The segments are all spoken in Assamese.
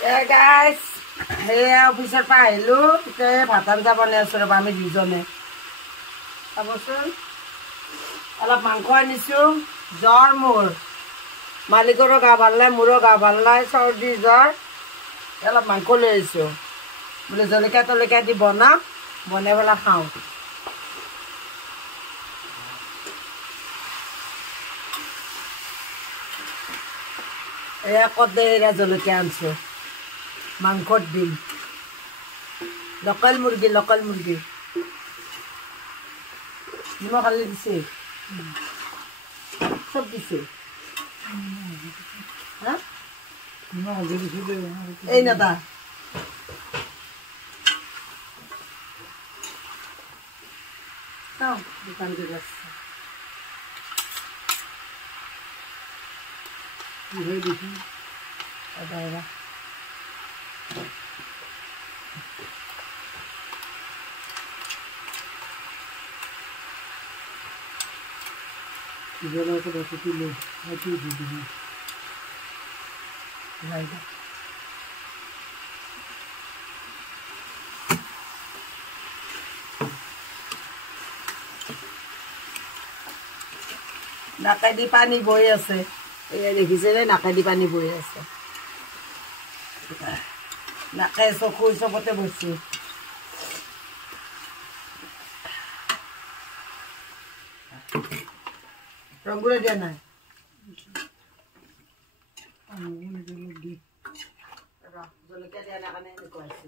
গাইছ সেয়া অফিচৰ পৰা আহিলোঁ এতিয়া ভাত আঞ্জা বনাই আছোঁ ৰ'বা আমি দুজনে চাবচোন অলপ মাংস আনিছোঁ জ্বৰ মোৰ মালিকৰো গা ভাল নাই মোৰো গা ভাল নাই চৰ্দি জ্বৰ অলপ মাংস লৈ আহিছোঁ বোলে জলকীয়া তলকীয়া দি বনাম বনাই পেলাই খাওঁ এয়া কদেৰা জলকীয়া আনিছোঁ মাংসত দিম লোকেল মুৰ্গী নিমখ হালধি দিছে চব দিছে এই নাদা দোকান কৰি আছে নাকেদি পানী বৈ আছে এয়া দেখিছেনে নাকেদি পানী বৈ আছে নাকে চকু চবতে বৈছে ৰংগুৰা দিয়া নাই জলকীয়া দিয়া নাই কাৰণে এনেকুৱা আছে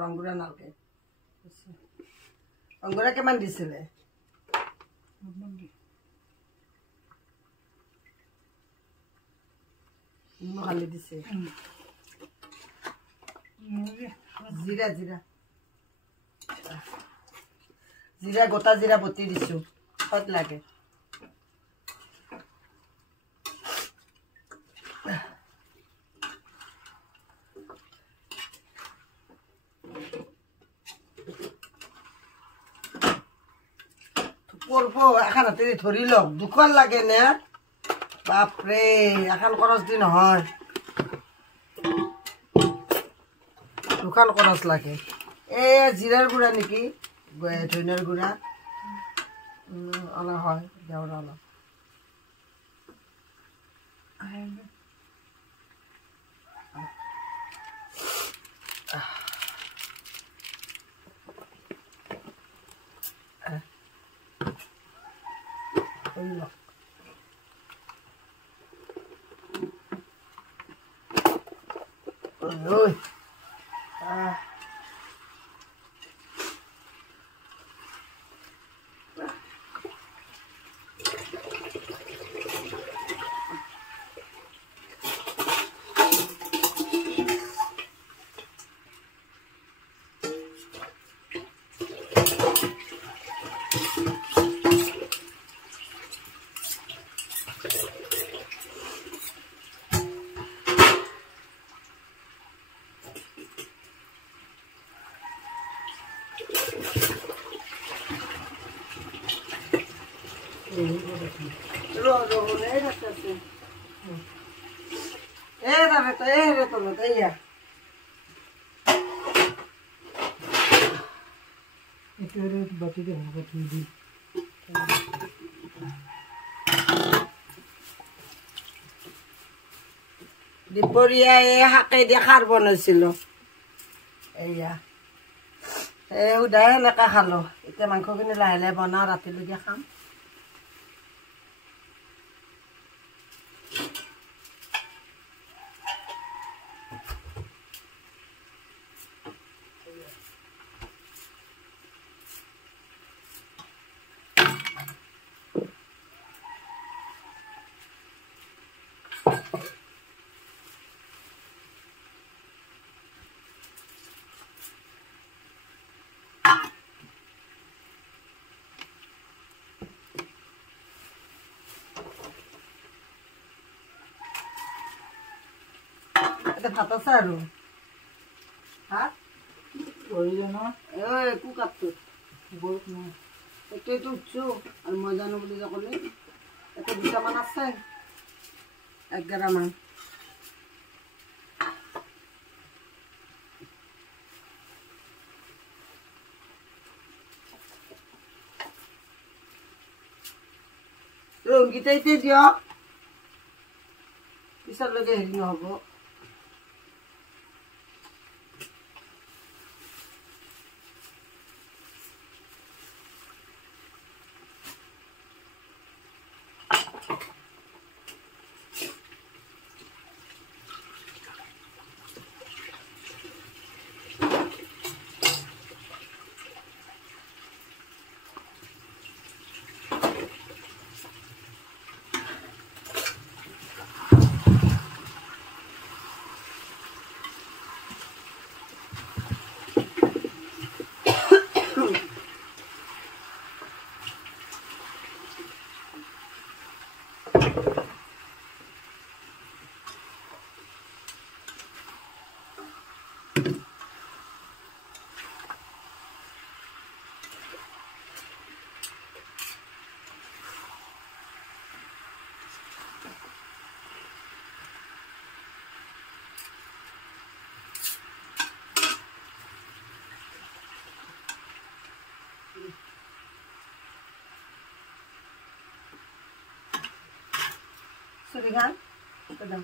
ৰংগুৰা নালকে ৰংগুৰা কিমান দিছিলে নিমখ হালধি দিছে জিৰা জিৰা জিৰা গোটা জিৰা বটি দিছোঁ সত লাগে এখন হাতে ধৰি লওক দুখন লাগে নে বাপৰে এখন খৰচ দি নহয় দুখন খৰচ লাগে এই জিৰাৰ গুড়া নেকি ধনিয়াৰ গুড়া অলপ হয় দেওৰা অলপ Ôi. দুপৰীয়া এই শাকেদি খাৰ বনাইছিলোঁ এয়া সুদাই সেনেকৈ খালোঁ এতিয়া মাংসখিনি লাহে লাহে বনাওঁ ৰাতিলৈকে খাম এতিয়া ভাত আছে আৰু ভাত একো কাটতো এইটোৱেতো উঠছো আৰু মই জানো বুলি যে ক'লি এতিয়া 2টামান আছে 11মান ৰংগীতাইতে দিয়ক পিছলৈকে হেৰি নহ'ব Sulihan? Ito daw.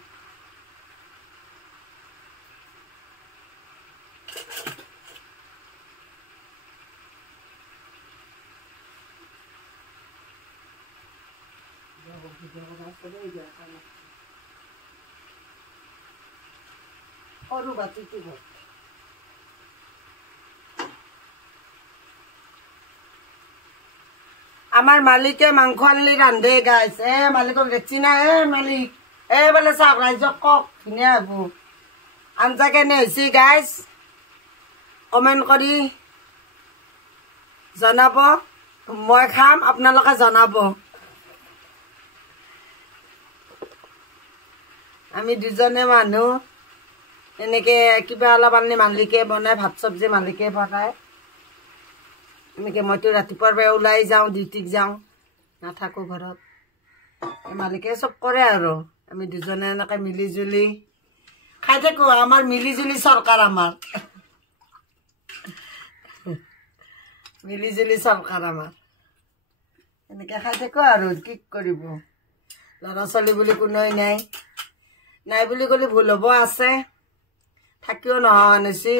Oru batu itu buat. আমার মালিকে মাংস আনলি রান্ধে গাইছ মালিকক দেখছি না মালিক বোলে চাওক ৰাইজক কওক ধুনীয়া হব আঞ্জা কেনে হৈছে গাইছ কমেণ্ট কৰি জনাব মই খাম আপোনালোকে জনাব আমি দুজনে মানুহ এনেকে কিবা অলপ আনি মালিকে বনাই ভাত চব্জি মালিকে বনায় এনেকে মইতো ৰাতিপুৱাৰ পৰা ওলাই যাওঁ ডিউটিত যাওঁ নাথাকো ঘৰত মালিকে চব কৰে আৰু আমি দুজনে এনেকে মিলি জুলি খাই থাকো আমাৰ মিলি জুলি চৰকাৰ আমাৰ মিলি জুলি চৰকাৰ আমাৰ এনেকে খাই থাকো আৰু কি কৰিব ল'ৰা ছোৱালী বুলি কোনোই নাই নাই বুলি ক'লে ভুল হ'ব আছে থাকিও নহয় নেছি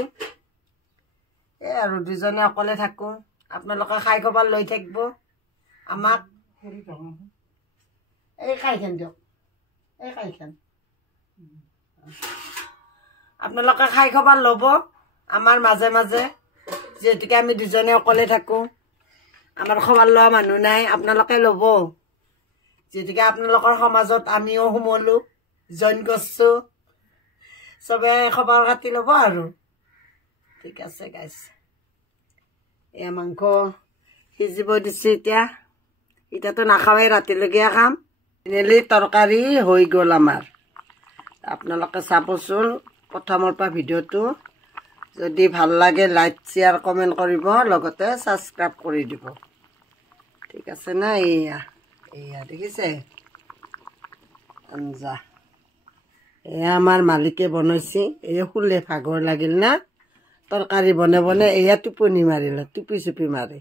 আৰু দুজনে অকলে থাকো আপোনালোকে খাই খবৰ লৈ থাকিব আমাক এই খাইখান দিয়ক এই খাইখান আপোনালোকে খাই খবৰ ল'ব আমাৰ মাজে মাজে যিহেতুকে আমি দুজনে অকলে থাকো আমাৰ খবৰ লোৱা মানুহ নাই আপোনালোকে ল'ব যিহেতুকে আপোনালোকৰ সমাজত আমিও সোমলো জইন কৰিছো চবে খবৰ কাটি ল'ব আৰু ঠিক আছে গাইছ এয়া মাংস সিজিব দিছে এতিয়াতো নাখাওঁৱেই ৰাতিলৈকে খাম এনেলি তৰকাৰী হৈ গ'ল আমাৰ আপোনালোকে চাবচোন প্ৰথমৰ পৰা ভিডিঅ'টো যদি ভাল লাগে লাইক শ্বেয়াৰ কমেণ্ট কৰিব লগতে ছাবস্ক্ৰাইব কৰি দিব ঠিক আছে না এয়া এয়া দেখিছে আঞ্জা এয়া আমাৰ মালিকে বনাইছে এয়া শুলে ভাগৰ লাগিল না তৰকাৰী বনে বনে এয়া টোপনি মাৰিলে টুপি চুপি মাৰে